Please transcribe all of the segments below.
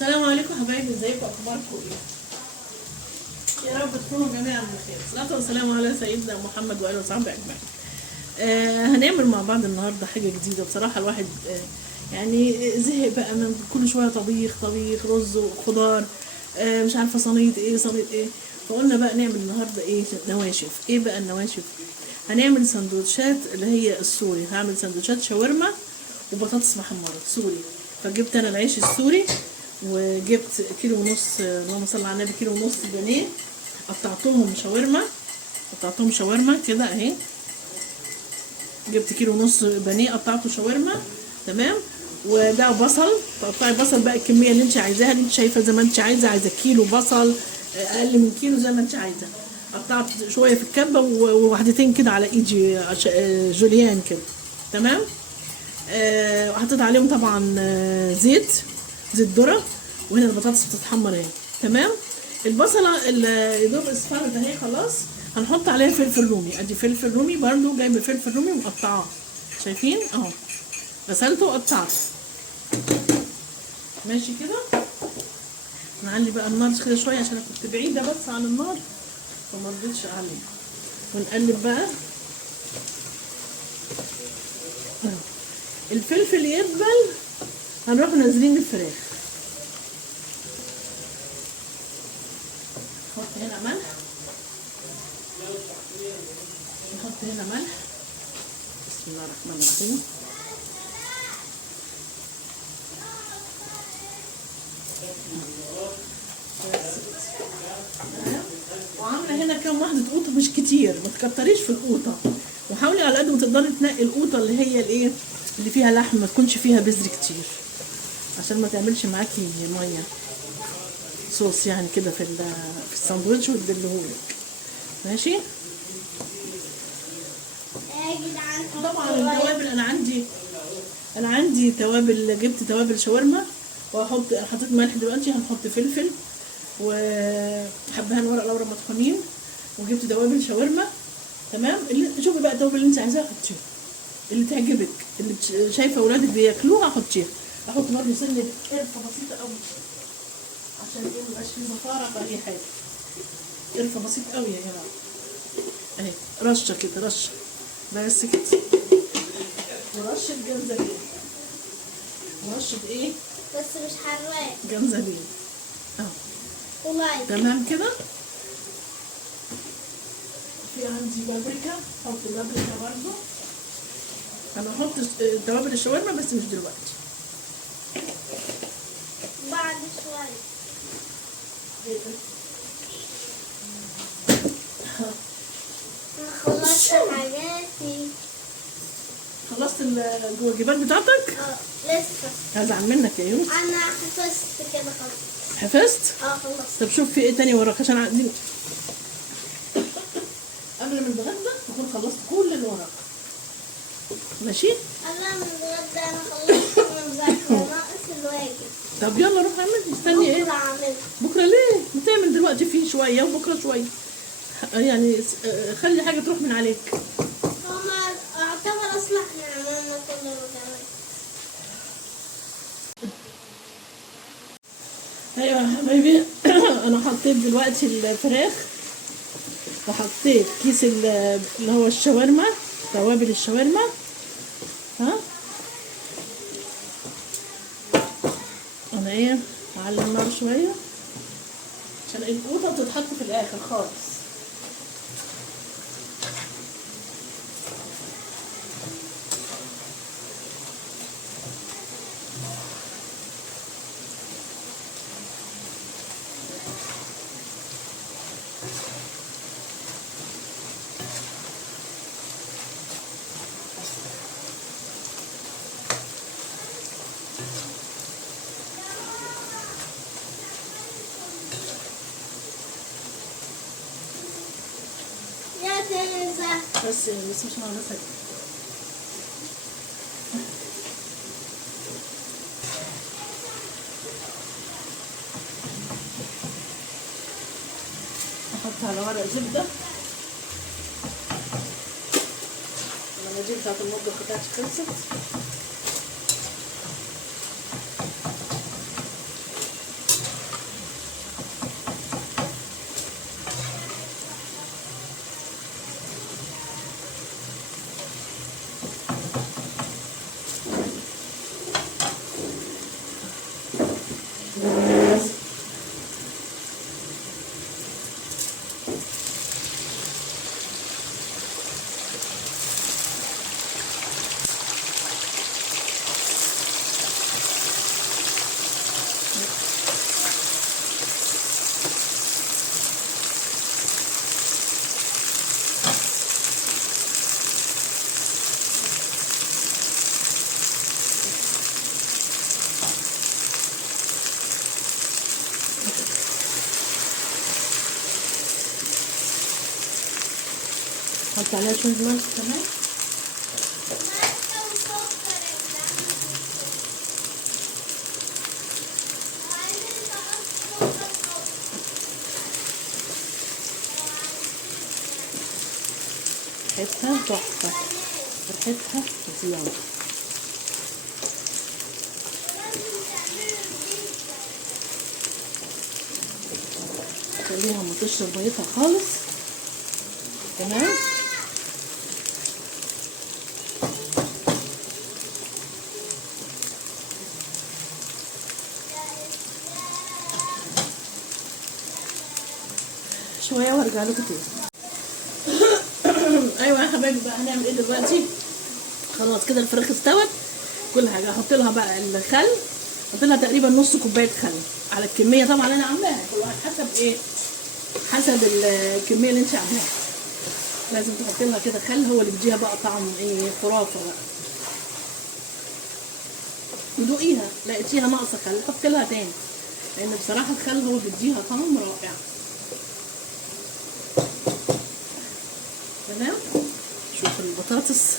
السلام عليكم حبايبي، ازيكم؟ اخباركم ايه؟ يا رب تكونوا جميعا بخير. الصلاه والسلام على سيدنا محمد واله وصحبه اجمعين. هنعمل مع بعض النهارده حاجه جديده. بصراحه الواحد يعني زهق بقى من كل شويه طبيخ رز وخضار. مش عارفه صينيه ايه. فقلنا بقى نعمل النهارده ايه؟ نواشف. ايه بقى النواشف؟ هنعمل سندوتشات اللي هي السوري. هعمل سندوتشات شاورما وبطاطس محمره سوري. فجبت انا العيش السوري، وجبت كيلو ونص، اللهم صل على النبي، كيلو ونص بانيه. قطعتهم شاورما كده اهي. جبت كيلو ونص بانيه قطعته شاورما، تمام. وده بصل، تقطعي بصل بقى الكميه اللي انت عايزاها، اللي انت شايفه زي ما انت عايزه كيلو بصل، اقل من كيلو زي ما انت عايزه. قطعت شويه في الكبه وواحدتين كده على ايدي جوليان كده، تمام. وحطيت عليهم طبعا زيت ذره. وهنا البطاطس بتتحمر اهي، تمام. البصله يا دوب اصفرت اهي خلاص. هنحط عليها فلفل رومي. ادي فلفل رومي برضو، جايبه فلفل رومي ومقطعاه، شايفين اهو. غسلته وقطعته، ماشي كده. نعلي بقى النار كده شويه عشان كنت بعيده بس عن النار فما رضيتش اعلي. ونقلب بقى. الفلفل يدبل هنروح نازلين الفراخ. نحط هنا ملح، بسم الله الرحمن الرحيم. وعامله هنا كام واحده قوطه، مش كتير، ما تكتريش في القوطه. وحاولي على قد ما تقدري تنقي القوطه اللي هي الايه، اللي فيها لحم، ما تكونش فيها بذر كتير عشان ما تعملش معاكي ميه صوص يعني كده في الساندوتش وتدلهولك، ماشي. طبعا التوابل انا عندي توابل. جبت توابل شاورما حطيت ملح دلوقتي. هنحط فلفل وحبهان ورق لورا مطحونين. وجبت توابل شاورما، تمام. شوفي بقى التوابل اللي انت عايزاها حطيها، اللي تعجبك، اللي شايفه اولادك بياكلوها حطيها. احط برضه سنه قرفه بسيطه قوي عشان ما يبقاش فيه زفاره في اي حاجه. قرفه بسيط قوي يا جماعه اهي، رشه كده، رشه بس كده. ورشه جنزبيل، ورشه ايه بس مش حراق، جنزبيل اهو، والله تمام كده. في عندي بابريكا، احط بابريكا برضه. انا هحط توابل الشاورما بس مش دلوقتي، بعد شوية. أنا خلصت حاجاتي. خلصت الواجبات بتاعتك؟ لسه. هزعل منك يا يوسف. أنا حفظت كده خلاص. حفظت؟ خلصت. طب شوف في ايه تاني وراك عشان عايزين قبل ما نتغدى تكون خلصت كل اللي وراك، ماشي؟ أنا من الغدا أنا خلصت المذاكرة، ناقص الواجب. طب يلا روح اعمل، مستني ايه؟ بكرة أعمل. بكره ليه؟ بتعمل دلوقتي فيه شويه وبكره شويه، يعني خلي حاجه تروح من عليك. هما أعتبر أصلا إحنا عملنا كل الوجبات. ايوه يا حبايبي. انا حطيت دلوقتي الفراخ، وحطيت كيس اللي هو الشاورما، توابل الشاورما. ها انا ايه، اعلي النار شويه عشان القوطه تتحط في الاخر خالص. يا تيزة. بس مش هنعملها. احط على ورق زبده. المناديل بتاعت المطبخ بتاعتي خلصت. حط عليها شويه ملح كمان. ريحتها تحفه، ريحتها فظيعه. خليها ما تشرب ميتها خالص. تمام. شويه وارجع لكم تاني. ايوه يا حبايبي، بقى هنعمل ايه دلوقتي؟ خلاص كده الفراخ استوت كل حاجه. هحط لها بقى الخل، احط لها تقريبا نص كوبايه خل على الكميه طبعا انا عاملاها. كل واحد حسب ايه، حسب الكميه اللي انت عاملاها. لازم تحط لها كده خل، هو اللي بيديها بقى طعم ايه، خرافه بقى. ودوقيها لقيتيها ناقصه خل حط لها تاني، لان بصراحه الخل هو بيديها طعم رائع. تمام. شوف البطاطس.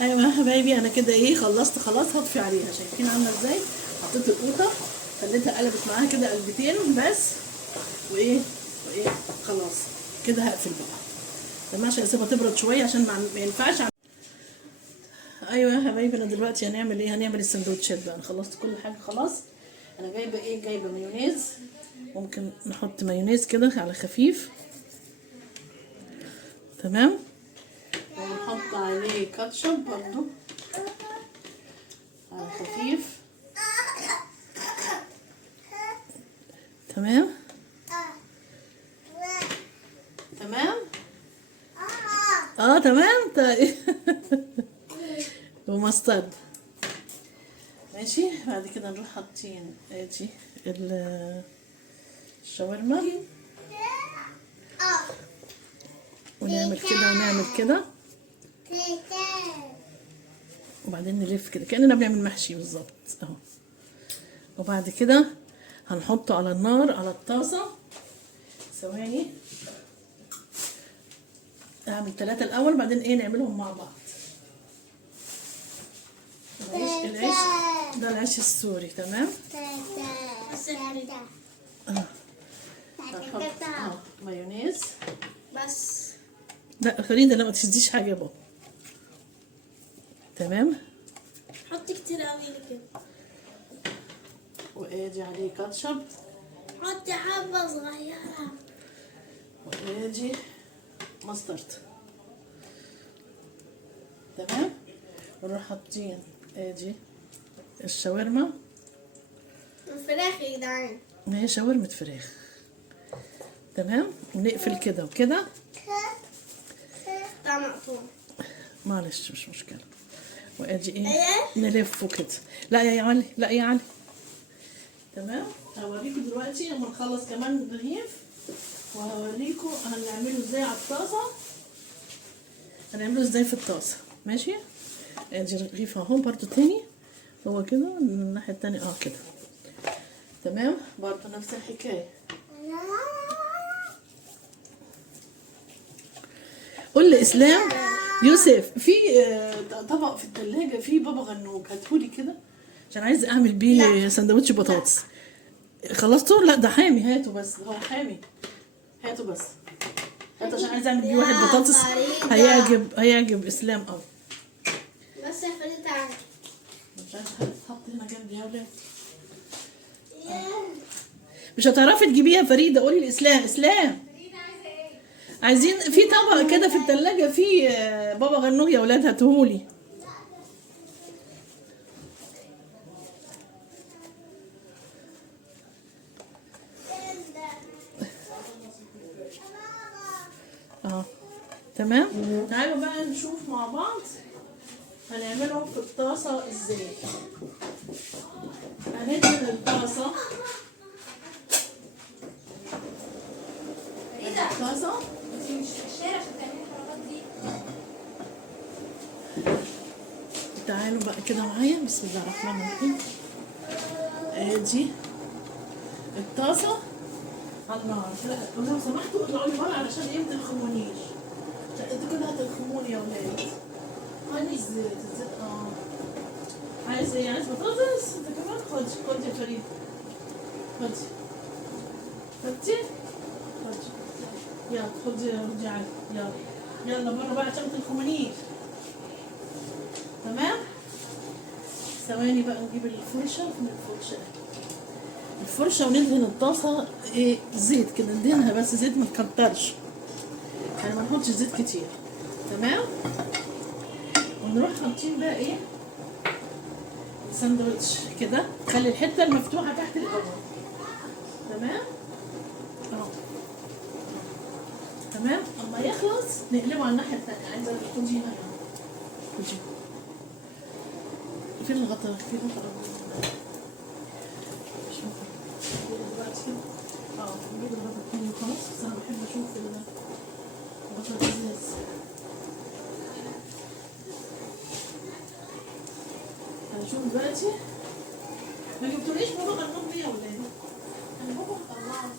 ايوه يا حبايبي، انا كده ايه خلصت خلاص. هطفي عليها، شايفين عامله ازاي؟ حطيت القوطه، خليتها قلبت معاها كده قلبتين بس، وايه خلاص كده هقفل بقى. تمام، عشان اسيبها تبرد شويه عشان ما ينفعش. ايوه يا حبايبي، انا دلوقتي هنعمل ايه؟ هنعمل السندوتشات بقى. انا خلصت كل حاجه خلاص. انا جايبه ايه؟ جايبه مايونيز. ممكن نحط مايونيز كده على خفيف. تمام. ونحط عليه كاتشب برضو على خفيف. تمام. تمام. تمام. طيب. ومسترد. ماشي. بعد كده نروح حاطين ادي الشاورما، ونعمل كده ونعمل كده، وبعدين نلف كده كأننا بنعمل محشي بالظبط اهو. وبعد كده هنحطه على النار على الطاسة. ثواني، اعمل 3 الاول بعدين ايه نعملهم مع بعض. العيش ده العيش السوري. تمام. هنحط مايونيز بس. لا فريدة، لا ما تشديش حاجة يا بابا. تمام. حطي كتير قوي كده. وادي عليه كاتشب. حطي حبة صغيرة. وادي مسترد. تمام. ونروح حاطين ادي الشاورما. الفراخ يا جدعان. ما هي شاورما فراخ. تمام. ونقفل كده وكده. ده مقطوع. معلش مش مشكلة. وادي ايه نلفه كده. لا يا علي، لا يا علي. تمام. هوريكم دلوقتي لما نخلص كمان رغيف، وهوريكم هنعمله ازاي على الطاسة. هنعمله ازاي في الطاسة. ماشي. ادي الرغيف اهو برضو تاني، هو كده من الناحية التانية كده. تمام. برضو نفس الحكاية. قول لي اسلام يوسف، في طبق في الثلاجه فيه بابا غنوج، هاتهولي كده عشان عايز اعمل بيه سندوتش بطاطس. خلصته؟ لا ده حامي، هاته بس، هو حامي. هاته بس، هاته عشان عايز اعمل بيه واحد بطاطس. هيعجب اسلام قوي. بس يا فريدة تعالى. مش عارفه هتتحط هنا جنبي يا ولاد. مش هتعرفي تجيبيها فريده. قولي لاسلام. اسلام عايزين في طبق كده في التلاجة فيه بابا غنوج يا ولاد، هاتهولي. تمام. تعالوا بقى نشوف مع بعض هنعملهم في الطاسة ازاي. هندهن الطاسة. الطاسة تعالوا بقى كده معايا. بسم الله الرحمن الرحيم. ادي الطاسة على النار. لو سمحتوا اطلعوا لي بره علشان ايه ما تنخمونيش. انتوا كده هتلخموني يا ولاد. عايز زيت الزيت عايز ايه؟ عايز بطاطس؟ انت كمان خد يا فريد. خدي يلا خدي رجعي. يلا بره بقى عشان متلخمنيش. تمام. ثواني بقى نجيب الفرشة وندهن الطاسة ايه زيت كده، ندهنها بس زيت ما تكترش، يعني ما نحطش زيت كتير. تمام. ونروح حاطين بقى ايه ساندوتش كده، خلي الحتة المفتوحة تحت الأول. تمام اهو. تمام. اما يخلص نقلبه على الناحية التانية. عايزة خدي هنا خدي. فين الغطا؟ نجيب الغطا التاني وخلاص، بس انا بحب اشوف الغطا الازاز. هنشوف دلوقتي. ما جبتوليش بابا غنوج ليه يا ولادي؟ انا بابا مطلعه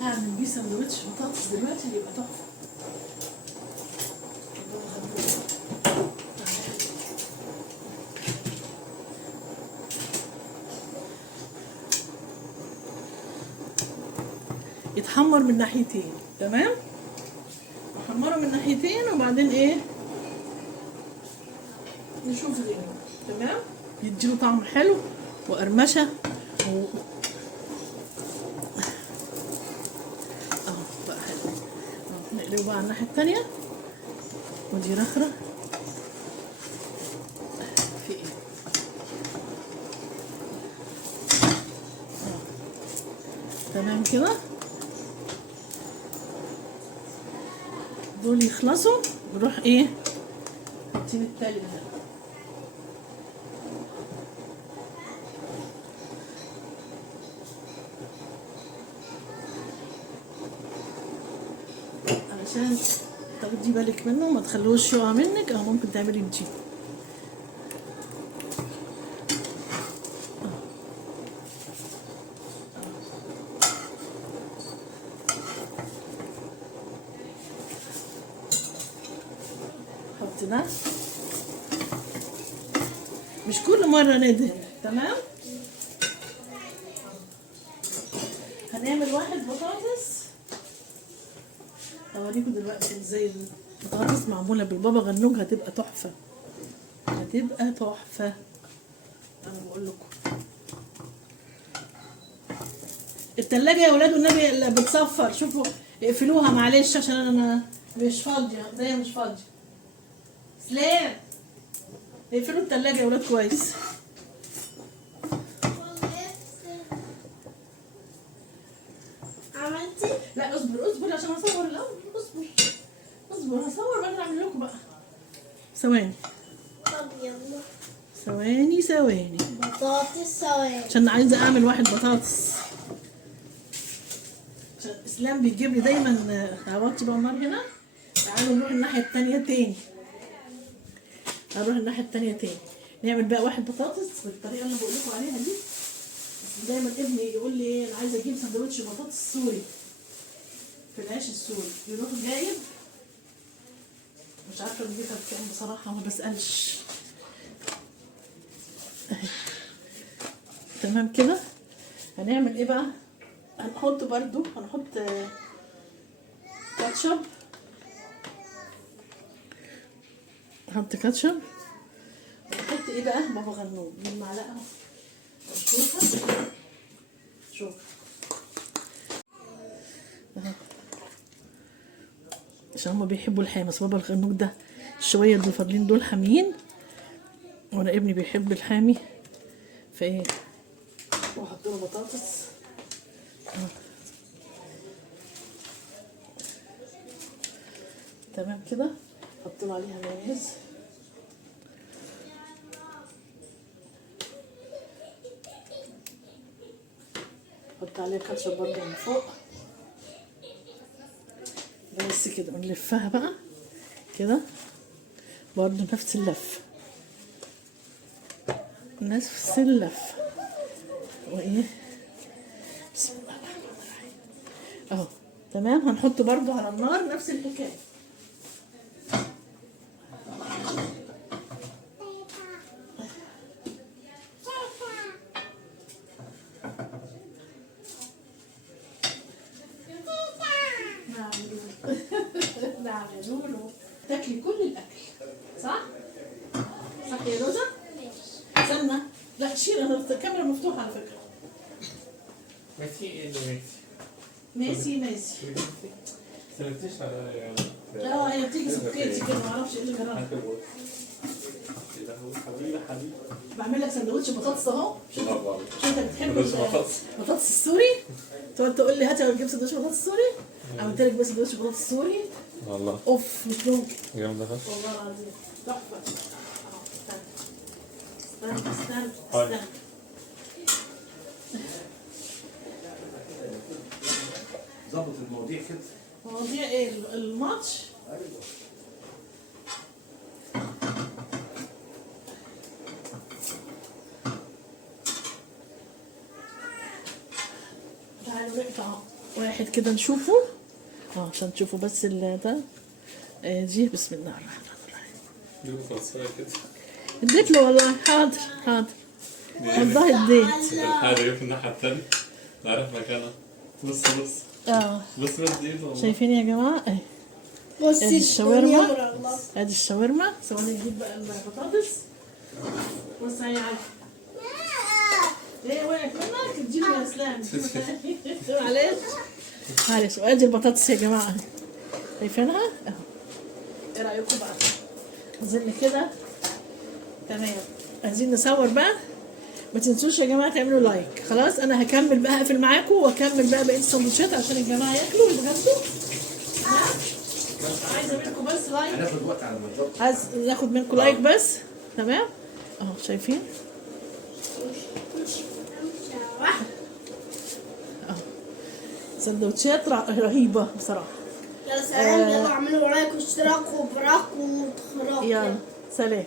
هعمل بيه سندوتش بطاطس دلوقتي يبقى تحفه. يتحمر من ناحيتين. تمام. احمره من ناحيتين وبعدين ايه نشوف غيره. تمام. يديله طعم حلو وقرمشه بقى حلو. نقلبه بقى على الناحيه التانيه. ودي رخره في ايه تمام كده. دول يخلصوا نروح ايه حاطين التالت ده. علشان تاخدي بالك منه ما تخلوش يقع منك، او ممكن تعملي بدي. حطيناه. مش كل مرة ندهن. تمام. هنعمل واحد بطاطس اوريكم دلوقتي ازاي البطاطس معمولة بالبابا غنوج. هتبقى تحفة. انا بقول لكم التلاجة يا ولاد والنبي اللي بتصفر. شوفوا اقفلوها معلش عشان انا مش فاضية. ايديا مش فاضية. سلام. اقفلوا التلاجة يا ولاد كويس. عملتي؟ لا اصبر عشان اصور الاول. اصبر هصور بعدين اعمل لكم بقى. ثواني. طب يلا. ثواني بطاطس ثواني. عشان عايزه اعمل واحد بطاطس. عشان اسلام بيجيب لي دايما. هوطي بقى النار هنا. تعالوا نروح الناحيه التانيه تاني. نعمل بقى واحد بطاطس بالطريقه اللي بقول لكم عليها دي. بس دايما ابني يقول لي ايه انا عايزه اجيب سندوتش بطاطس سوري في العيش السوري. يروح جايب مش عارفه نجيبها بكام بصراحه ما بسالش. تمام كده. هنعمل ايه بقى؟ هنحط كاتشب. نحط كاتشب. ونحط ايه بقى بابا غنوج بالمعلقه. شوف عشان هما بيحبوا الحامس. بابا الغنوج ده شويه الضفرين دول حاميين، وانا ابني بيحب الحامي. فايه واحط له بطاطس. تمام كده. حط له عليها مايونيز. نحط عليها كاتشب برضه من فوق. بس كده ونلفها بقى كده برضه نفس اللف، نفس اللف. وايه بسم الله الرحمن الرحيم اهو تمام. هنحط برضه على النار نفس الحكايه. نعم يا لولو، تاكلي كل الاكل صح؟ صح يا روزا؟ استنى لا شيل، انا الكاميرا مفتوحه على فكره. ميسي ايه ده ميسي؟ ميسي ميسي. سلمتيش على يعني هي بتيجي سكيتي كده، ما اعرفش ايه اللي جرالها. حبيبي حبيبي بعمل لك سندوتش بطاطس اهو. شوف طبعا انت بتحب سندوتش بطاطس. البطاطس السوري؟ تقعد تقول لي هاتي اجيب سندوتش بطاطس سوري؟ عملت لك بس سندوتش بطاطس سوري والله اوف مش ممكن جامدة فشخ. والله العظيم تحفه. استنى استنى هاي. استنى. ظبط المواضيع كده. مواضيع ايه الماتش؟ ايوه تعالوا نقطع واحد كده نشوفه عشان تشوفوا بس ده. دي بسم الله الرحمن الرحيم. دي بطاطسية كده. اديت له والله. حاضر حاضر والله اديت. الحاجة دي في الناحية التانية عارف مكانها. بص بص دي والله. شايفين يا جماعه اهي. بصي ادي الشاورما، ادي الشاورما. ثواني نجيب بقى البطاطس. بص هي عارفه ايه وقعت منك اديله يا اسلام. معلش معلش. وادي البطاطس يا جماعه شايفينها اهو. ايه رايكم بقى؟ اظن كده تمام. عايزين نصور بقى. ما تنسوش يا جماعه تعملوا لايك. خلاص انا هكمل بقى، هقفل معاكم واكمل بقى بقيه السندوتشات عشان الجماعه ياكلوا ويتغدوا. عايزه منكم بس لايك. هناخد وقت على ما نظبط. عايز ناخد منكم لايك بس. تمام اهو شايفين اهو سندوتشات رهيبه بصراحه. يا سلام، يلا اعملوا لايك واشتراك وبراك وتخرجوا. يلا سلام.